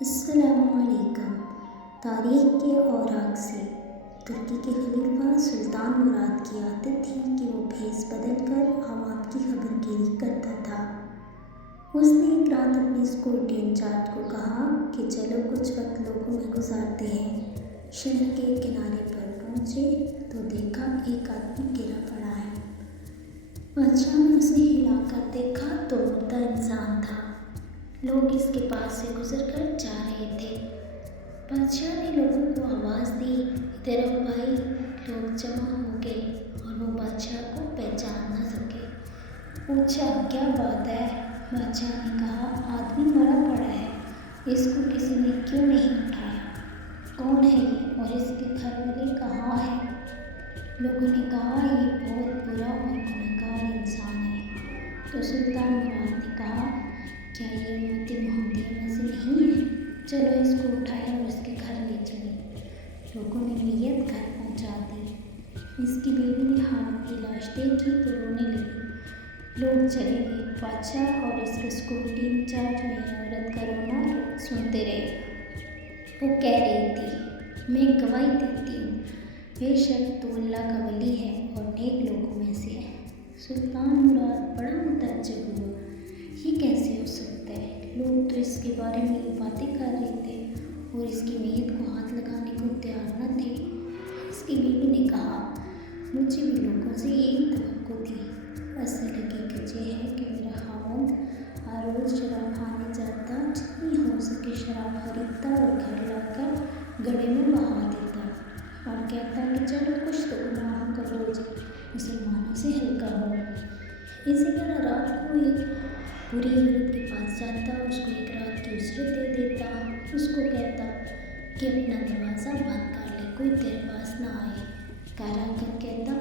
السلام علیکم۔ تاریخ کے اوراق سے ترکی کے خلیفہ سلطان مراد کی عادت تھی کہ وہ بھیس بدل کر عوام کی خبر گیری کرتا تھا۔ اس نے ایک رات اپنے سیکورٹی انچارج کو کہا کہ چلو کچھ وقت لوگوں میں گزارتے ہیں۔ شہر کے کنارے پر پہنچے تو دیکھا ایک آدمی گرا پڑا ہے۔ بادشاہ نے اسے ہلا کر دیکھا تو مردہ انسان تھا۔ لوگ اس کے پاس سے گزر کر جا رہے تھے۔ بادشاہ نے لوگوں کو آواز دی، ادھر آؤ بھائی۔ لوگ جمع ہو گئے اور وہ بادشاہ کو پہچان نہ سکے۔ پوچھا کیا بات ہے؟ بادشاہ نے کہا آدمی مرا پڑا ہے، اس کو کسی نے کیوں نہیں اٹھایا؟ کون ہے یہ اور اس کے گھر والے کہاں ہیں؟ لوگوں نے کہا یہ بہت برا اور گنہگار انسان ہے۔ تو سلطان مراد نے کہا کیا یہ امت محمدیہ میں سے نہیں ہے؟ چلو اس کو اٹھائیں اور اس کے گھر لے چلیں۔ لوگوں نے میت گھر پہنچا دی۔ اس کی بیوی نے ہاتھ کی لاش دیکھی تو رونے لگی۔ لوگ چلے گئے۔ بادشاہ اور اس کے سیکورٹی انچارج میں عورت کا رونا سنتے رہے۔ وہ کہہ رہی تھی میں گواہی دیتی ہوں بے شک تو اللہ کا ولی ہے اور نیک لوگوں میں سے ہے۔ سلطان مراد بڑا متعجب ہوا، یہ کیسے ہو سکتا ہے؟ لوگ تو اس کے بارے میں یہ باتیں کر رہے تھے اور اس کی میت کو ہاتھ لگانے کو تیار نہ تھے۔ اس کی بیوی نے کہا مجھے بھی لوگوں سے یہی توقع تھی۔ اصل حقیقت یہ ہے کہ میرا خاوند ہر روز شراب کھانے جاتا، جتنی ہو سکے شراب خریدتا اور گھر لا کر گڑھے میں بہا دیتا اور کہتا کہ چلو کچھ تو گناہوں کا بوجھ مسلمانوں سے ہلکا ہو۔ اسی طرح رات کو ایک بری عورت کے پاس جاتا، اس کو ایک رات کی اجرت دے دیتا، اس کو کہتا کہ اپنا دروازہ بند کر لے، کوئی تیرے پاس نہ آئے۔ گھر آ کر کہتا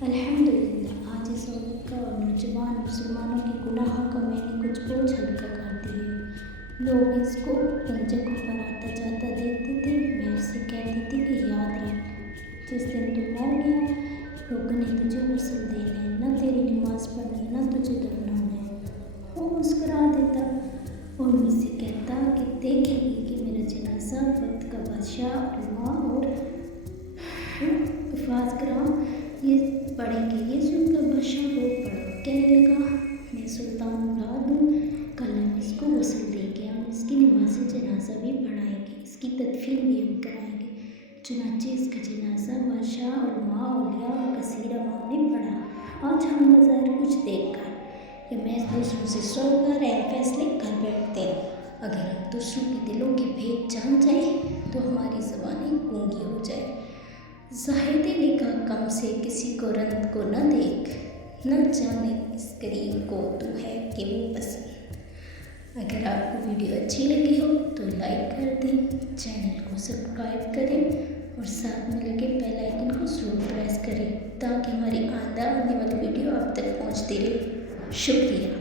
الحمدللہ آج اس عورت کا اور نوجوان مسلمانوں کے گناہوں کا میں نے کچھ بوجھ ہلکا کر دیا۔ لوگ اس کو ان جگہوں پر آتا جاتا دیکھتے تھے۔ میں اس سے کہتی تھی کہ یاد رکھ جس دن تو مر گیا لوگوں نے تجھے غسل دینا ہے، نہ تیری نماز پڑھنی، نہ تجھے دفنانا ہے۔ وہ مسکرا دیتا اور مجھ سے کہتا کہ دیکھے گی کہ میرا جنازہ وقت کا بادشاہ علماء اور حفاظ کرام یہ پڑھیں گے۔ یہ سن کر بادشاہ رو پڑا، کہنے لگا میں سلطان مراد ہوں، کل ہم اس کو غسل دیں گے، ہم اس کی نماز جنازہ بھی پڑھائیں گے، اس کی تدفین بھی ہم کرائیں گے۔ چنانچہ اس کا جنازہ بادشاہ علماء اولیاء اور کثیر عوام نے پڑھا۔ آج ہم بظاہر کچھ دیکھ کر یا میں دوسروں سے سن کر اہم فیصلے کر بیٹھتے ہیں، اگر ہم دوسروں کے دلوں کے بھید جان جائیں تو ہماری زبانیں گونگی ہو جائیں۔ زاہد نے کہا کم سے کسی کو رند کو نہ دیکھ، نہ جانے اس کریم کو تو ہے کہ وہ پسند۔ اگر آپ کو ویڈیو اچھی لگی ہو تو لائک کر دیں، چینل کو سبسکرائب کریں اور ساتھ میں لگے بیل آئیکن کو ضرور پریس کریں تاکہ ہماری آنے والی ویڈیو آپ تک پہنچتی رہے۔ شکریہ۔